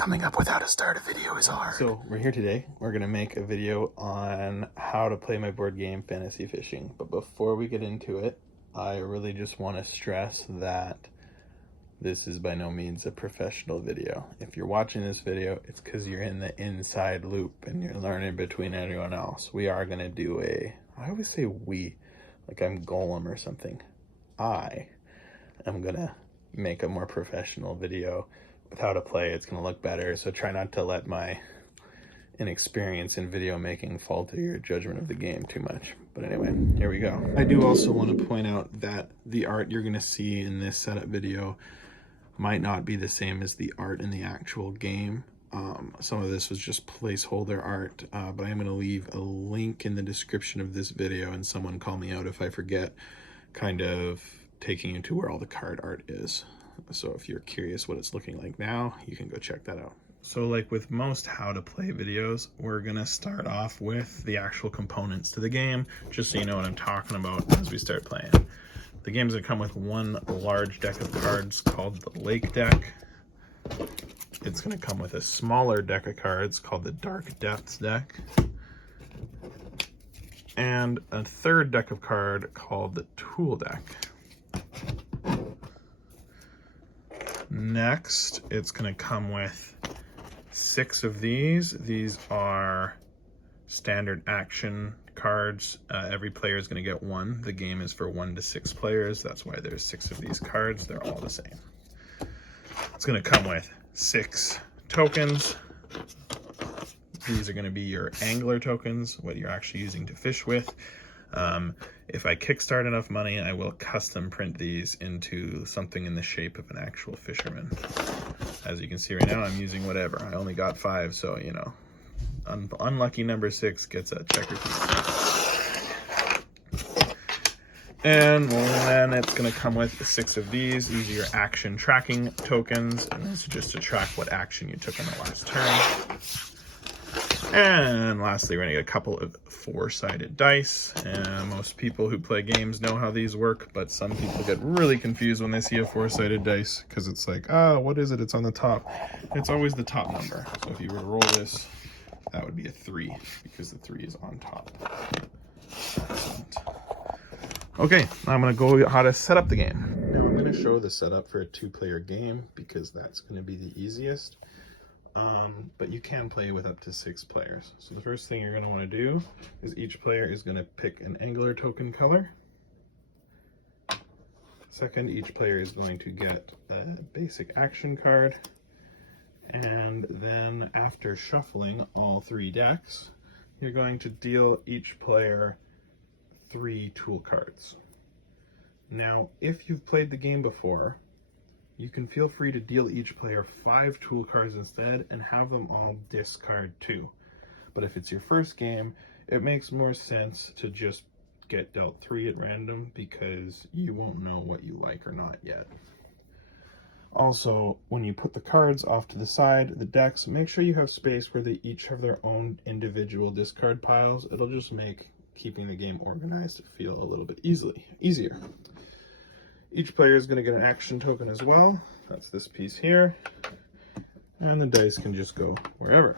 Coming up with how to start a video is hard. So we're here today. We're going to make a video on how to play my board game Fantasy Fishing. But before we get into it, I really just want to stress that this is by no means a professional video. If you're watching this video, it's because you're in the inside loop and you're learning between everyone else. We are going to do I always say we, like I'm Golem or something. I am going to make a more professional video with how to play. It's going to look better, so try not to let my inexperience in video making falter your judgment of the game too much. But anyway, here we go. I do also want to point out that the art you're going to see in this setup video might not be the same as the art in the actual game. Some of this was just placeholder art, but I'm going to leave a link in the description of this video, and someone call me out if I forget, kind of taking you to where all the card art is. So if you're curious what it's looking like now, you can go check that out. So like with most how to play videos, we're gonna start off with the actual components to the game, just so you know what I'm talking about as we start playing. The game's gonna come with one large deck of cards called the Lake deck. It's gonna come with a smaller deck of cards called the Dark Depths deck, and a third deck of card called the Tool deck. Next, it's going to come with 6 of these. These are standard action cards. Every player is going to get one. The game is for 1 to 6 players. That's why there's 6 of these cards. They're all the same. It's going to come with 6 tokens. These are going to be your angler tokens, what you're actually using to fish with. If I kickstart enough money, I will custom print these into something in the shape of an actual fisherman. As you can see right now, I'm using whatever. I only got 5, so, you know, unlucky number 6 gets a checker piece. And then it's going to come with 6 of these. These are your action tracking tokens, and this is just to track what action you took in the last turn. And lastly, we're going to get a couple of 4-sided dice. And most people who play games know how these work, but some people get really confused when they see a 4-sided dice, because it's like, what is it? It's on the top. It's always the top number. So if you were to roll this, that would be a 3, because the 3 is on top. Excellent. Okay, now I'm going to go how to set up the game. Now I'm going to show the setup for a 2-player game, because that's going to be the easiest. But you can play with up to 6 players. So the first thing you're going to want to do is each player is going to pick an angler token color. Second, each player is going to get a basic action card. And then after shuffling all 3 decks, you're going to deal each player 3 tool cards. Now, if you've played the game before, you can feel free to deal each player 5 tool cards instead and have them all discard 2. But if it's your first game, it makes more sense to just get dealt 3 at random, because you won't know what you like or not yet. Also, when you put the cards off to the side, the decks, make sure you have space where they each have their own individual discard piles. It'll just make keeping the game organized feel a little bit easier. Each player is going to get an action token as well. That's this piece here. And the dice can just go wherever.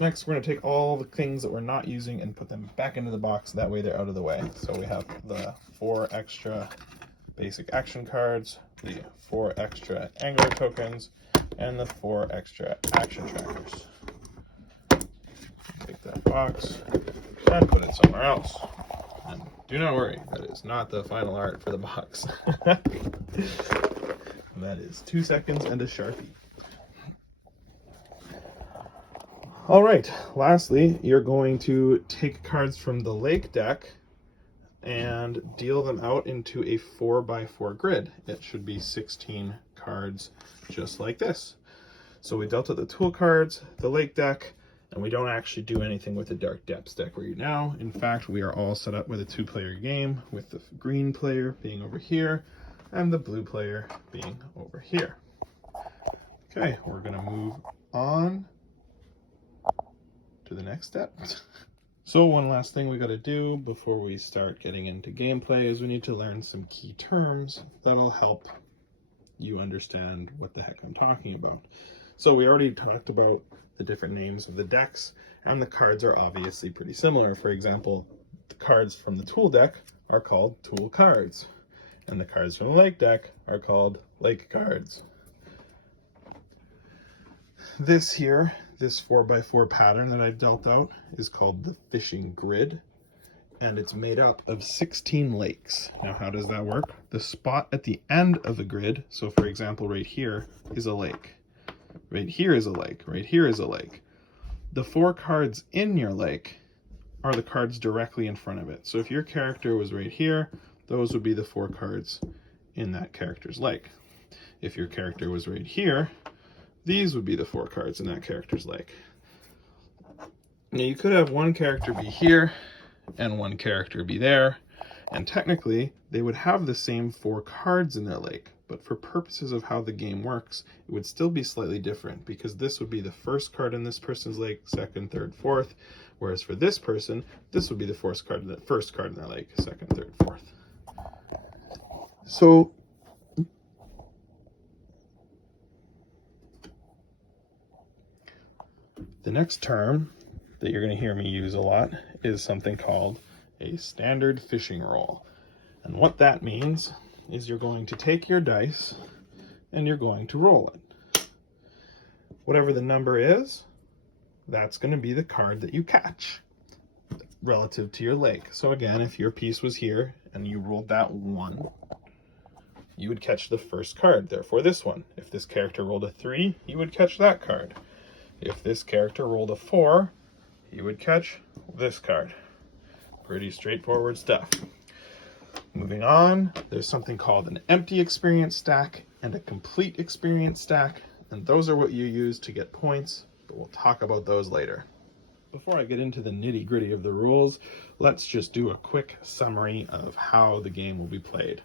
Next, we're going to take all the things that we're not using and put them back into the box. That way they're out of the way. So we have the 4 extra basic action cards, the 4 extra angler tokens, and the 4 extra action trackers. Take that box and put it somewhere else. And do not worry, that is not the final art for the box. That is 2 seconds and a Sharpie. All right, lastly, you're going to take cards from the Lake deck and deal them out into a 4x4 grid. It should be 16 cards, just like this. So we dealt out the tool cards, the Lake deck, and we don't actually do anything with the Dark Depths deck right now. In fact, we are all set up with a 2-player game, with the green player being over here and the blue player being over here. Okay, we're going to move on to the next step. So one last thing we got to do before we start getting into gameplay is we need to learn some key terms that'll help you understand what the heck I'm talking about. So we already talked about the different names of the decks, and the cards are obviously pretty similar. For example, the cards from the tool deck are called tool cards, and the cards from the lake deck are called lake cards. This here, this 4x4 pattern that I've dealt out is called the fishing grid, and it's made up of 16 lakes. Now, how does that work? The spot at the end of the grid, so for example, right here is a lake. Right here is a lake. Right here is a lake. The 4 cards in your lake are the cards directly in front of it. So if your character was right here, those would be the 4 cards in that character's lake. If your character was right here, these would be the 4 cards in that character's lake. Now you could have one character be here and one character be there, and technically they would have the same 4 cards in their lake, but for purposes of how the game works, it would still be slightly different, because this would be the first card in this person's lake, second, third, fourth, whereas for this person, this would be the first card in their lake, second, third, fourth. So the next term that you're going to hear me use a lot is something called a standard fishing roll. And what that means is you're going to take your dice and you're going to roll it. Whatever the number is, that's going to be the card that you catch relative to your lake. So again, if your piece was here and you rolled that 1, you would catch the first card, therefore this one. If this character rolled a 3, you would catch that card. If this character rolled a 4, you would catch this card. Pretty straightforward stuff. Moving on, there's something called an empty experience stack and a complete experience stack, and those are what you use to get points, but we'll talk about those later. Before I get into the nitty-gritty of the rules, let's just do a quick summary of how the game will be played.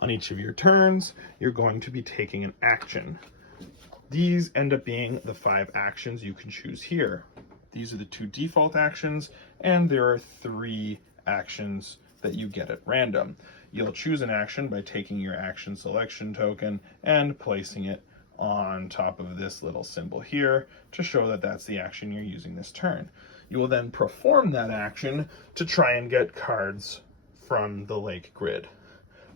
On each of your turns, you're going to be taking an action. These end up being the 5 actions you can choose here. These are the 2 default actions, and there are 3 actions that you get at random. You'll choose an action by taking your action selection token and placing it on top of this little symbol here to show that that's the action you're using this turn. You will then perform that action to try and get cards from the lake grid.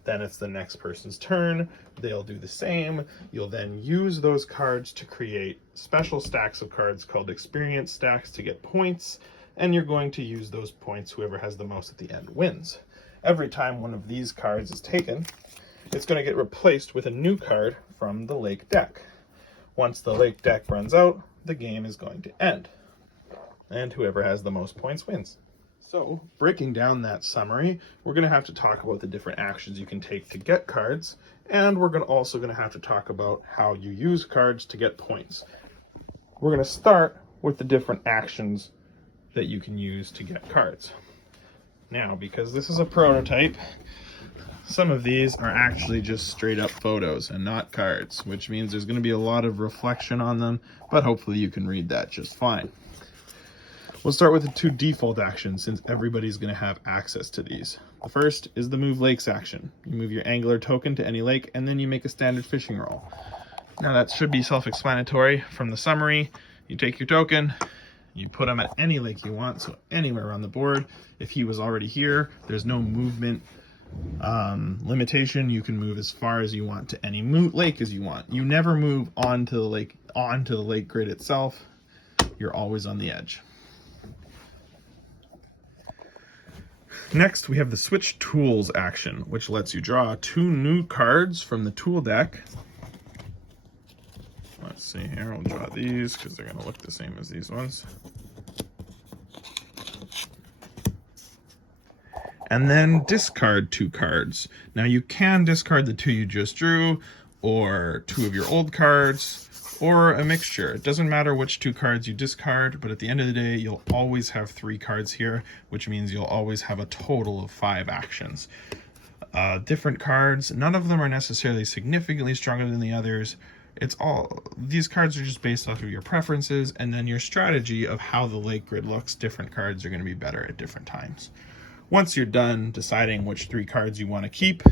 Then it's the next person's turn. They'll do the same. You'll then use those cards to create special stacks of cards called experience stacks to get points, and you're going to use those points. Whoever has the most at the end wins. Every time one of these cards is taken, it's going to get replaced with a new card from the lake deck. Once the lake deck runs out, the game is going to end, and whoever has the most points wins. So, breaking down that summary, we're going to have to talk about the different actions you can take to get cards, and we're also going to have to talk about how you use cards to get points. We're going to start with the different actions that you can use to get cards. Now, because this is a prototype, some of these are actually just straight up photos and not cards, which means there's going to be a lot of reflection on them, but hopefully you can read that just fine. We'll start with the 2 default actions since everybody's going to have access to these. The first is the move lakes action. You move your angler token to any lake and then you make a standard fishing roll. Now that should be self-explanatory from the summary. You take your token, you put him at any lake you want, so anywhere on the board. If he was already here, there's no movement limitation. You can move as far as you want to any lake as you want. You never move onto the lake grid itself. You're always on the edge. Next, we have the Switch Tools action, which lets you draw 2 new cards from the tool deck. Let's see here, we'll draw these because they're going to look the same as these ones. And then discard 2 cards. Now you can discard the 2 you just drew, or 2 of your old cards, or a mixture. It doesn't matter which 2 cards you discard, but at the end of the day, you'll always have 3 cards here, which means you'll always have a total of 5 actions. Different cards, none of them are necessarily significantly stronger than the others. These cards are just based off of your preferences, and then your strategy of how the lake grid looks. Different cards are going to be better at different times. Once you're done deciding which 3 cards you want to keep,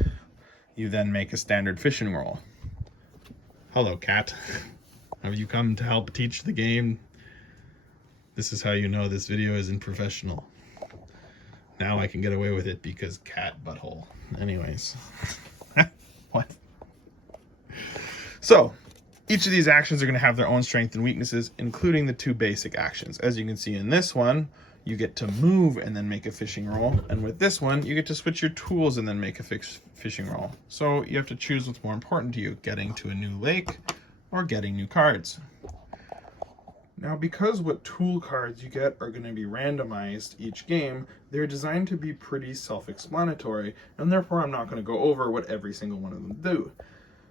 you then make a standard fishing roll. Hello, cat. Have you come to help teach the game? This is how you know this video isn't professional. Now I can get away with it because cat butthole. Anyways. What? So, each of these actions are going to have their own strengths and weaknesses, including the two basic actions. As you can see in this one, you get to move and then make a fishing roll. And with this one, you get to switch your tools and then make a fishing roll. So you have to choose what's more important to you, getting to a new lake or getting new cards. Now, because what tool cards you get are going to be randomized each game, they're designed to be pretty self-explanatory, and therefore I'm not going to go over what every single one of them do.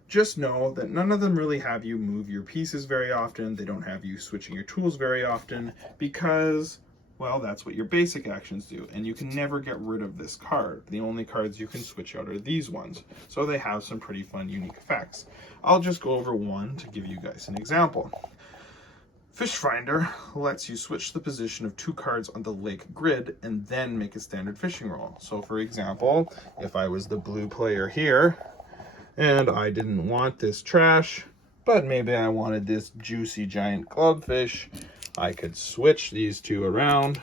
Just know that none of them really have you move your pieces very often. They don't have you switching your tools very often because, well, that's what your basic actions do. And you can never get rid of this card. The only cards you can switch out are these ones. So they have some pretty fun, unique effects. I'll just go over one to give you guys an example. Fish Finder lets you switch the position of two cards on the lake grid and then make a standard fishing roll. So for example, if I was the blue player here, and I didn't want this trash, but maybe I wanted this juicy giant clubfish, I could switch these two around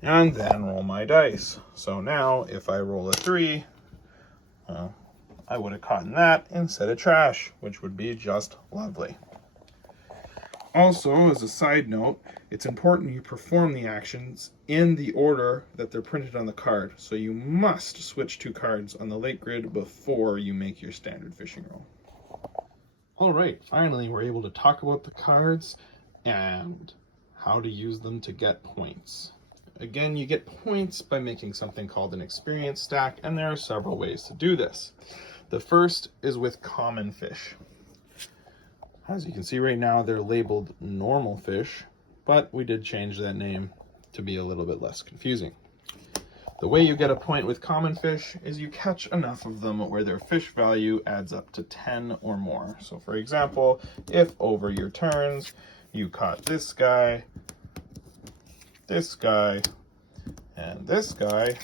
and then roll my dice. So now if I roll a 3, well, I would have caught that instead of trash, which would be just lovely. Also, as a side note, it's important you perform the actions in the order that they're printed on the card. So you must switch two cards on the lake grid before you make your standard fishing roll. All right, finally we're able to talk about the cards and how to use them to get points. Again, you get points by making something called an experience stack, and there are several ways to do this. The first is with common fish. As you can see right now, they're labeled normal fish, but we did change that name to be a little bit less confusing. The way you get a point with common fish is you catch enough of them where their fish value adds up to 10 or more. So for example, if over your turns you caught this guy, and this guy,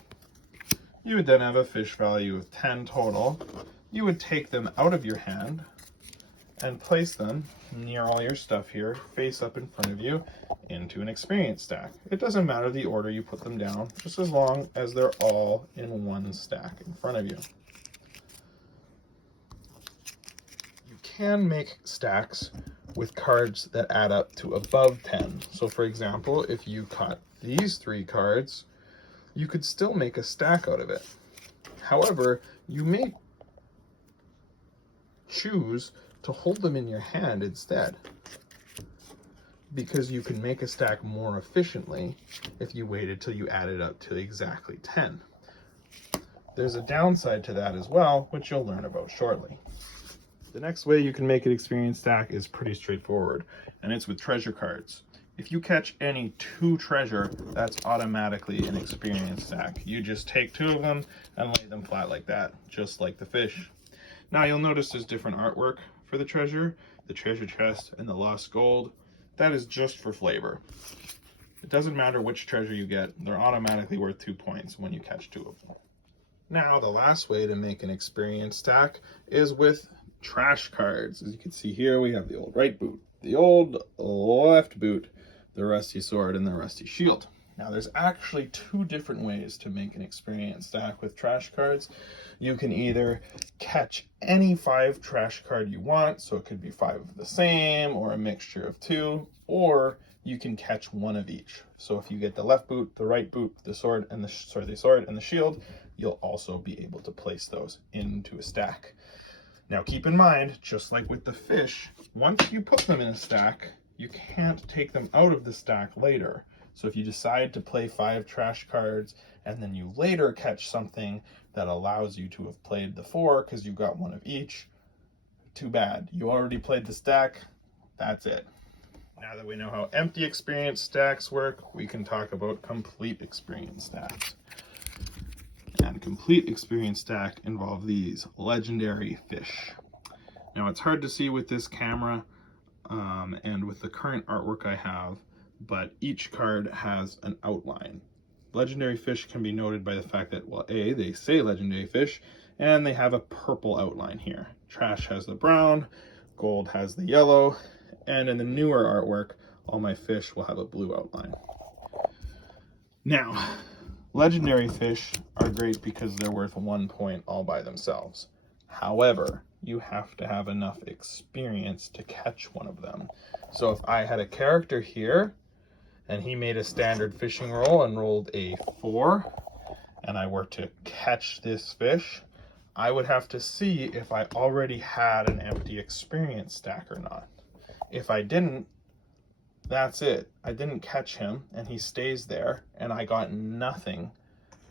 you would then have a fish value of 10 total. You would take them out of your hand and place them near all your stuff here, face up in front of you, into an experience stack. It doesn't matter the order you put them down, just as long as they're all in one stack in front of you. You can make stacks with cards that add up to above 10. So for example, if you caught these 3 cards, you could still make a stack out of it. However, you may choose to hold them in your hand instead, because you can make a stack more efficiently if you waited till you added up to exactly 10. There's a downside to that as well, which you'll learn about shortly. The next way you can make an experience stack is pretty straightforward, and it's with treasure cards. If you catch any 2 treasure, that's automatically an experience stack. You just take 2 of them and lay them flat like that, just like the fish. Now you'll notice there's different artwork for the treasure chest, and the lost gold. That is just for flavor. It doesn't matter which treasure you get, they're automatically worth 2 points when you catch 2 of them. Now the last way to make an experience stack is with trash cards. As you can see here, we have the old right boot, the old left boot, the rusty sword, and the rusty shield. Now there's actually 2 different ways to make an experience stack with trash cards. You can either catch any 5 trash card you want, so it could be 5 of the same or a mixture of 2, or you can catch 1 of each. So if you get the left boot, the right boot, the sword and the sword and the shield, you'll also be able to place those into a stack. Now keep in mind, just like with the fish, once you put them in a stack, you can't take them out of the stack later. So if you decide to play 5 trash cards and then you later catch something that allows you to have played the 4 because you got 1 of each, too bad. You already played the stack, that's it. Now that we know how empty experience stacks work, we can talk about complete experience stacks. And complete experience stack involve these legendary fish. Now it's hard to see with this camera and with the current artwork I have, but each card has an outline. Legendary fish can be noted by the fact that, well, A, they say legendary fish, and they have a purple outline here. trash has the brown, gold has the yellow, and in the newer artwork, all my fish will have a blue outline. Now, legendary fish are great because they're worth 1 point all by themselves. However, you have to have enough experience to catch one of them. So if I had a character here and he made a standard fishing roll and rolled a 4, and I were to catch this fish, I would have to see if I already had an empty experience stack or not. If I didn't, that's it. I didn't catch him and he stays there and I got nothing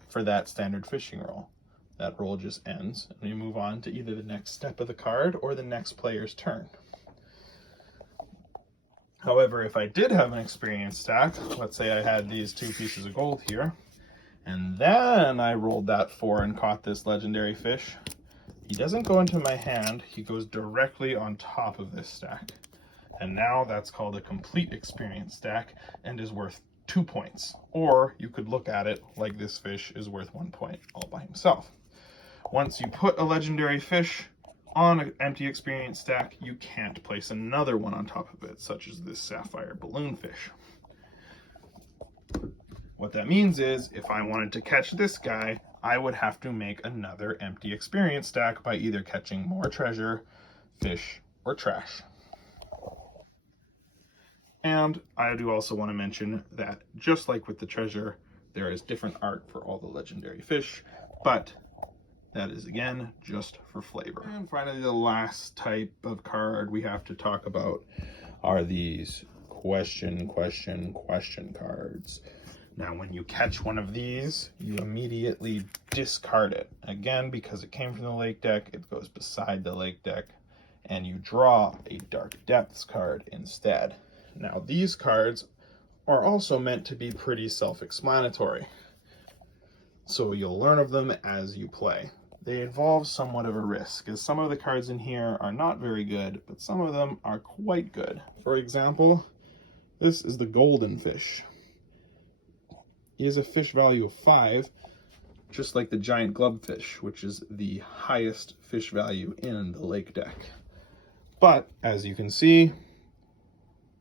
for that standard fishing roll. That roll just ends and we move on to either the next step of the card or the next player's turn. However, if I did have an experience stack, let's say I had these 2 pieces of gold here, and then I rolled that 4 and caught this legendary fish, he doesn't go into my hand, he goes directly on top of this stack. And now that's called a complete experience stack and is worth 2 points. Or you could look at it like this fish is worth 1 point all by himself. Once you put a legendary fish on an empty experience stack, you can't place another one on top of it, such as this sapphire balloon fish. What that means is, if I wanted to catch this guy, I would have to make another empty experience stack by either catching more treasure, fish, or trash. And I do also want to mention that just like with the treasure, there is different art for all the legendary fish, but that is again just for flavor. And finally, the last type of card we have to talk about are these question cards. Now, when you catch one of these, you immediately discard it. Again, because it came from the lake deck, it goes beside the lake deck, and you draw a Dark Depths card instead. Now, these cards are also meant to be pretty self-explanatory, so you'll learn of them as you play. They involve somewhat of a risk, as some of the cards in here are not very good, but some of them are quite good. For example, this is the golden fish. He has a fish value of 5, just like the giant glubfish, which is the highest fish value in the lake deck. But, as you can see,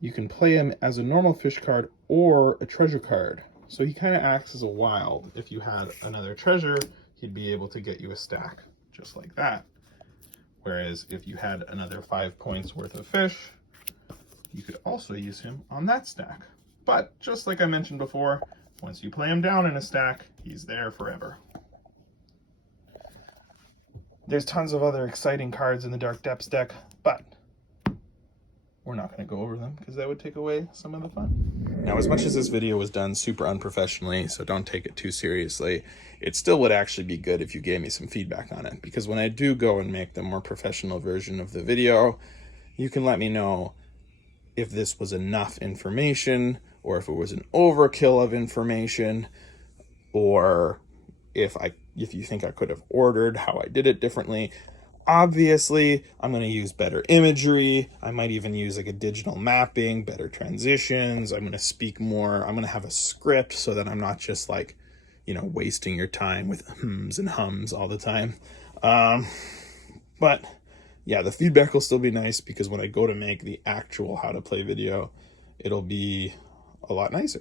you can play him as a normal fish card or a treasure card. So he kind of acts as a wild. If you had another treasure, he'd be able to get you a stack, just like that. Whereas if you had another 5 points worth of fish, you could also use him on that stack. But, just like I mentioned before, once you play him down in a stack, he's there forever. There's tons of other exciting cards in the Dark Depths deck, but we're not going to go over them because that would take away some of the fun. Now, as much as this video was done super unprofessionally, so don't take it too seriously, it still would actually be good if you gave me some feedback on it, because when I do go and make the more professional version of the video, you can let me know if this was enough information, or if it was an overkill of information, or if you think I could have ordered how I did it differently. Obviously, I'm going to use better imagery. I might even use like a digital mapping, better transitions. I'm going to speak more. I'm going to have a script so that I'm not just like, wasting your time with hms and hums all the time. But yeah, the feedback will still be nice, because when I go to make the actual how to play video, it'll be a lot nicer.